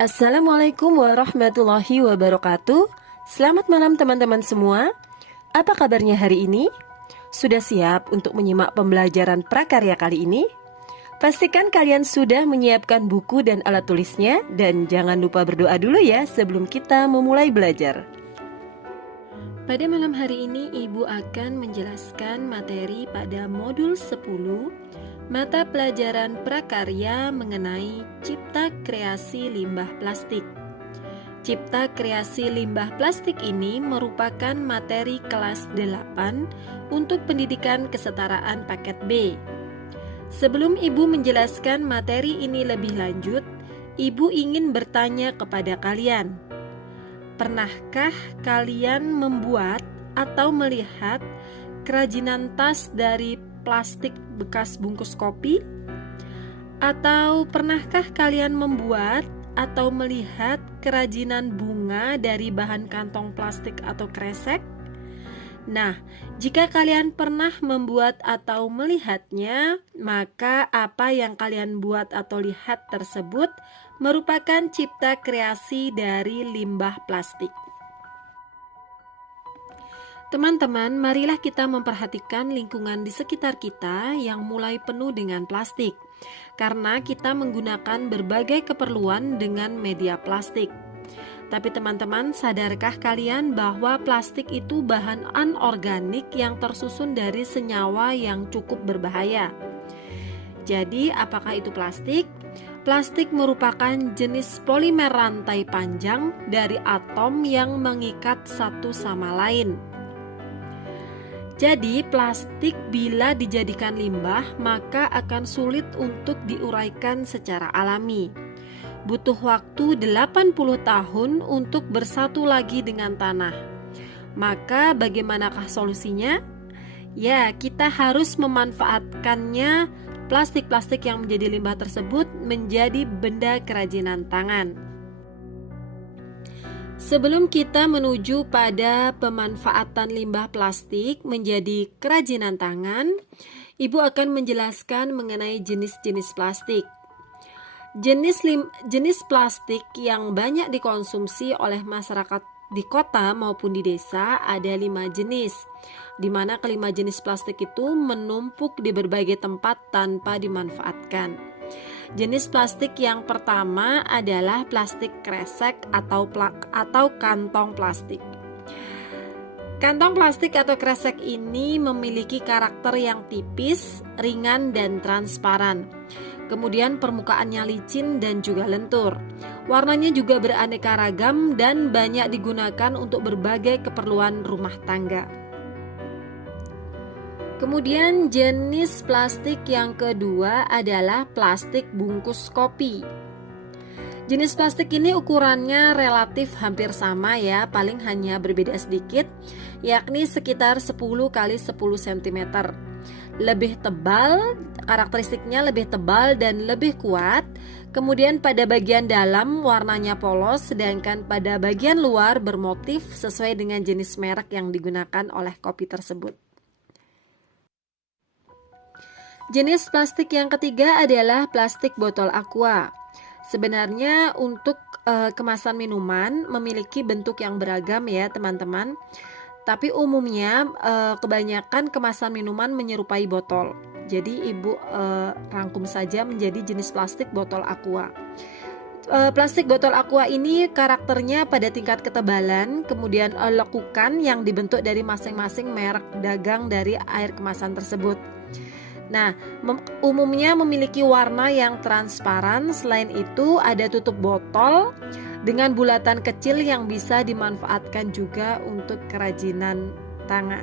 Assalamualaikum warahmatullahi wabarakatuh. Selamat malam teman-teman semua. Apa kabarnya hari ini? Sudah siap untuk menyimak pembelajaran prakarya kali ini? Pastikan kalian sudah menyiapkan buku dan alat tulisnya, dan jangan lupa berdoa dulu ya sebelum kita memulai belajar. Pada malam hari ini Ibu akan menjelaskan materi pada modul 10 mata pelajaran prakarya mengenai cipta kreasi limbah plastik. Cipta kreasi limbah plastik ini merupakan materi kelas 8 untuk pendidikan kesetaraan paket B. Sebelum Ibu menjelaskan materi ini lebih lanjut, Ibu ingin bertanya kepada kalian. Pernahkah kalian membuat atau melihat kerajinan tas dari plastik bekas bungkus kopi? Atau pernahkah kalian membuat atau melihat kerajinan bunga dari bahan kantong plastik atau kresek? Nah, jika kalian pernah membuat atau melihatnya, maka apa yang kalian buat atau lihat tersebut merupakan cipta kreasi dari limbah plastik. Teman-teman, marilah kita memperhatikan lingkungan di sekitar kita yang mulai penuh dengan plastik, karena kita menggunakan berbagai keperluan dengan media plastik. Tapi teman-teman, sadarkah kalian bahwa plastik itu bahan anorganik yang tersusun dari senyawa yang cukup berbahaya? Jadi, apakah itu plastik? Plastik merupakan jenis polimer rantai panjang dari atom yang mengikat satu sama lain. Jadi, plastik bila dijadikan limbah, maka akan sulit untuk diuraikan secara alami. Butuh waktu 80 tahun untuk bersatu lagi dengan tanah. Maka bagaimanakah solusinya? Ya, kita harus memanfaatkannya plastik-plastik yang menjadi limbah tersebut menjadi benda kerajinan tangan. Sebelum kita menuju pada pemanfaatan limbah plastik menjadi kerajinan tangan, Ibu akan menjelaskan mengenai jenis-jenis plastik. Jenis plastik yang banyak dikonsumsi oleh masyarakat di kota maupun di desa ada 5 jenis, di mana kelima jenis plastik itu menumpuk di berbagai tempat tanpa dimanfaatkan. Jenis plastik yang pertama adalah plastik kresek atau kantong plastik. Kantong plastik atau kresek ini memiliki karakter yang tipis, ringan, dan transparan. Kemudian permukaannya licin dan juga lentur. Warnanya juga beraneka ragam dan banyak digunakan untuk berbagai keperluan rumah tangga. Kemudian jenis plastik yang kedua adalah plastik bungkus kopi. Jenis plastik ini ukurannya relatif hampir sama ya, paling hanya berbeda sedikit, yakni sekitar 10 x 10 cm. Lebih tebal, karakteristiknya lebih tebal dan lebih kuat. Kemudian pada bagian dalam warnanya polos, sedangkan pada bagian luar bermotif sesuai dengan jenis merek yang digunakan oleh kopi tersebut. Jenis plastik yang ketiga adalah plastik botol aqua. Sebenarnya untuk kemasan minuman memiliki bentuk yang beragam ya teman-teman. Tapi umumnya kebanyakan kemasan minuman menyerupai botol. Jadi Ibu rangkum saja menjadi jenis plastik botol aqua. Plastik botol aqua ini karakternya pada tingkat ketebalan, kemudian lekukan yang dibentuk dari masing-masing merek dagang dari air kemasan tersebut. Nah, umumnya memiliki warna yang transparan. Selain itu, ada tutup botol dengan bulatan kecil yang bisa dimanfaatkan juga untuk kerajinan tangan.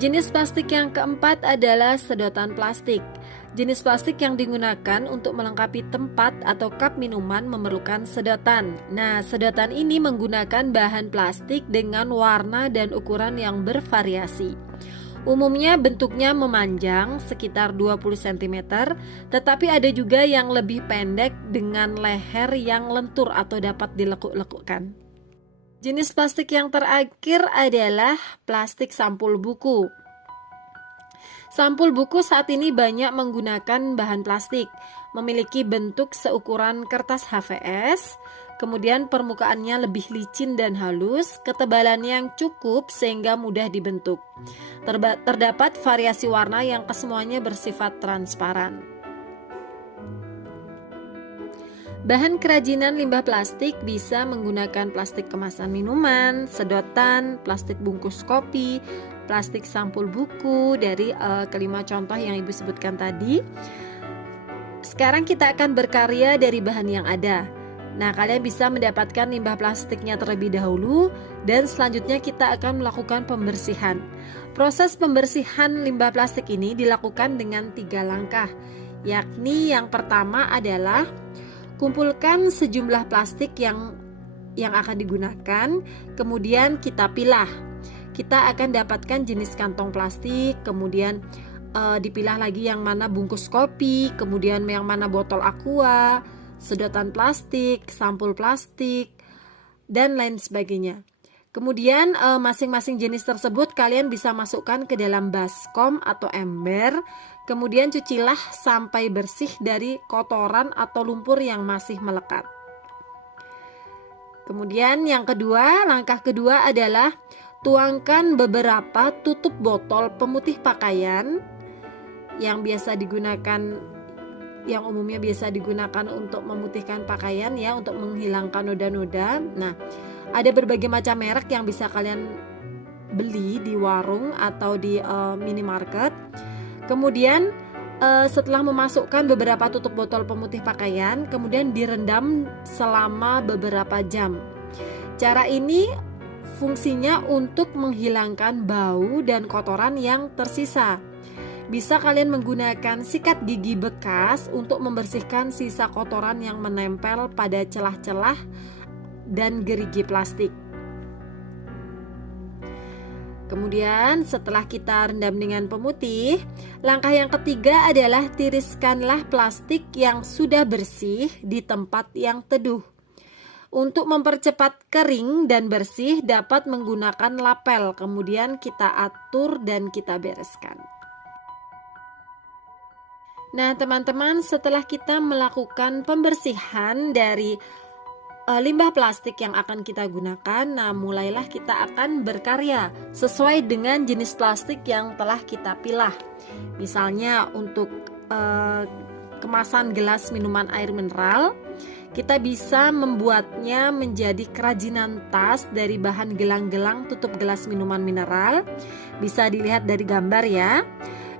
Jenis plastik yang keempat adalah sedotan plastik. Jenis plastik yang digunakan untuk melengkapi tempat atau cup minuman memerlukan sedotan. Nah, sedotan ini menggunakan bahan plastik dengan warna dan ukuran yang bervariasi. Umumnya bentuknya memanjang sekitar 20 cm, tetapi ada juga yang lebih pendek dengan leher yang lentur atau dapat dilekuk-lekukkan. Jenis plastik yang terakhir adalah plastik sampul buku. Sampul buku saat ini banyak menggunakan bahan plastik. memiliki bentuk seukuran kertas HVS, kemudian permukaannya lebih licin dan halus, ketebalannya yang cukup sehingga mudah dibentuk. Terdapat variasi warna yang kesemuanya bersifat transparan. Bahan kerajinan limbah plastik bisa menggunakan plastik kemasan minuman, sedotan, plastik bungkus kopi, plastik sampul buku dari kelima contoh yang Ibu sebutkan tadi. Sekarang kita akan berkarya dari bahan yang ada. Nah, kalian bisa mendapatkan limbah plastiknya terlebih dahulu dan selanjutnya kita akan melakukan pembersihan. Proses pembersihan limbah plastik ini dilakukan dengan 3 langkah, yakni yang pertama adalah kumpulkan sejumlah plastik yang akan digunakan, kemudian kita pilah. Kita akan dapatkan jenis kantong plastik, kemudian dipilah lagi yang mana bungkus kopi, kemudian yang mana botol aqua, sedotan plastik, sampul plastik, dan lain sebagainya. Kemudian masing-masing jenis tersebut kalian bisa masukkan ke dalam baskom atau ember. Kemudian cucilah sampai bersih dari kotoran atau lumpur yang masih melekat. Kemudian langkah kedua adalah tuangkan beberapa tutup botol pemutih pakaian yang umumnya biasa digunakan untuk memutihkan pakaian ya, untuk menghilangkan noda-noda. Nah, ada berbagai macam merek yang bisa kalian beli di warung atau di minimarket. Kemudian setelah memasukkan beberapa tutup botol pemutih pakaian, kemudian direndam selama beberapa jam. Cara ini fungsinya untuk menghilangkan bau dan kotoran yang tersisa. Bisa kalian menggunakan sikat gigi bekas untuk membersihkan sisa kotoran yang menempel pada celah-celah dan gerigi plastik. Kemudian setelah kita rendam dengan pemutih, langkah yang ketiga adalah tiriskanlah plastik yang sudah bersih di tempat yang teduh. Untuk mempercepat kering dan bersih dapat menggunakan lapel, kemudian kita atur dan kita bereskan. Nah teman-teman, setelah kita melakukan pembersihan dari limbah plastik yang akan kita gunakan, nah mulailah kita akan berkarya sesuai dengan jenis plastik yang telah kita pilah. Misalnya untuk kemasan gelas minuman air mineral, kita bisa membuatnya menjadi kerajinan tas dari bahan gelang-gelang tutup gelas minuman mineral. Bisa dilihat dari gambar ya.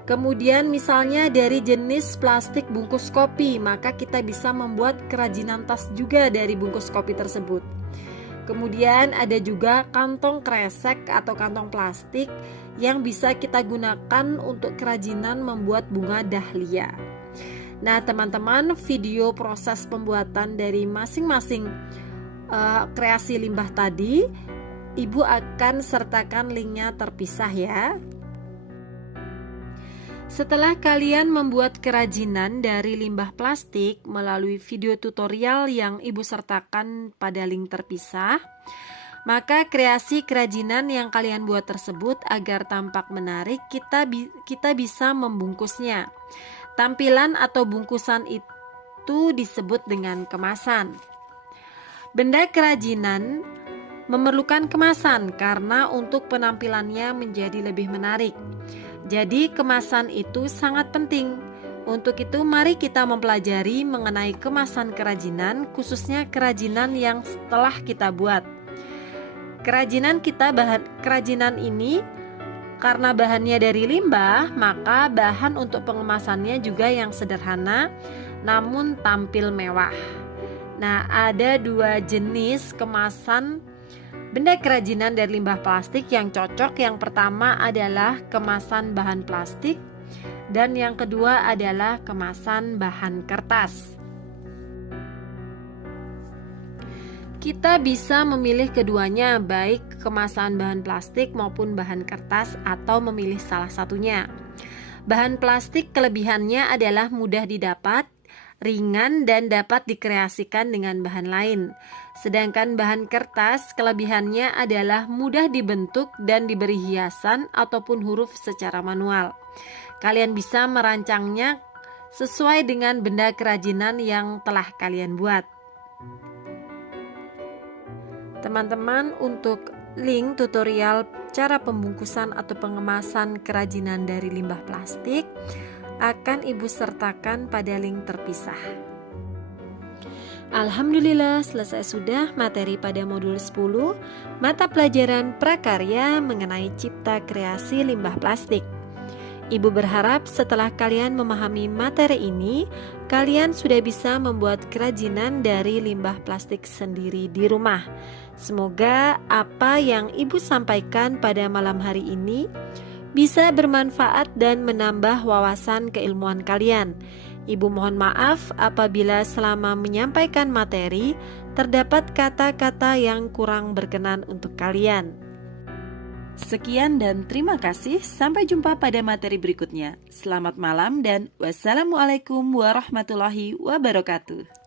Kemudian misalnya dari jenis plastik bungkus kopi, maka kita bisa membuat kerajinan tas juga dari bungkus kopi tersebut. Kemudian ada juga kantong kresek atau kantong plastik yang bisa kita gunakan untuk kerajinan membuat bunga dahlia. Nah teman-teman, video proses pembuatan dari masing-masing kreasi limbah tadi, Ibu akan sertakan linknya terpisah ya. Setelah kalian membuat kerajinan dari limbah plastik melalui video tutorial yang Ibu sertakan pada link terpisah, maka kreasi kerajinan yang kalian buat tersebut agar tampak menarik, kita bisa membungkusnya. Tampilan atau bungkusan itu disebut dengan kemasan. Benda kerajinan memerlukan kemasan karena untuk penampilannya menjadi lebih menarik. Jadi kemasan itu sangat penting. Untuk itu mari kita mempelajari mengenai kemasan kerajinan, khususnya kerajinan yang telah kita buat. Kerajinan ini karena bahannya dari limbah, maka bahan untuk pengemasannya juga yang sederhana namun tampil mewah. Nah, ada 2 jenis kemasan benda kerajinan dari limbah plastik yang cocok. Yang pertama adalah kemasan bahan plastik dan yang kedua adalah kemasan bahan kertas. Kita bisa memilih keduanya, baik kemasan bahan plastik maupun bahan kertas, atau memilih salah satunya. Bahan plastik kelebihannya adalah mudah didapat, ringan dan dapat dikreasikan dengan bahan lain. Sedangkan bahan kertas kelebihannya adalah mudah dibentuk dan diberi hiasan ataupun huruf secara manual. Kalian bisa merancangnya sesuai dengan benda kerajinan yang telah kalian buat. Teman-teman, untuk link tutorial cara pembungkusan atau pengemasan kerajinan dari limbah plastik akan Ibu sertakan pada link terpisah. Alhamdulillah, selesai sudah materi pada modul 10 mata pelajaran prakarya mengenai cipta kreasi limbah plastik. Ibu berharap setelah kalian memahami materi ini, kalian sudah bisa membuat kerajinan dari limbah plastik sendiri di rumah. Semoga apa yang Ibu sampaikan pada malam hari ini bisa bermanfaat dan menambah wawasan keilmuan kalian. Ibu mohon maaf apabila selama menyampaikan materi terdapat kata-kata yang kurang berkenan untuk kalian. Sekian dan terima kasih. Sampai jumpa pada materi berikutnya. Selamat malam dan wassalamualaikum warahmatullahi wabarakatuh.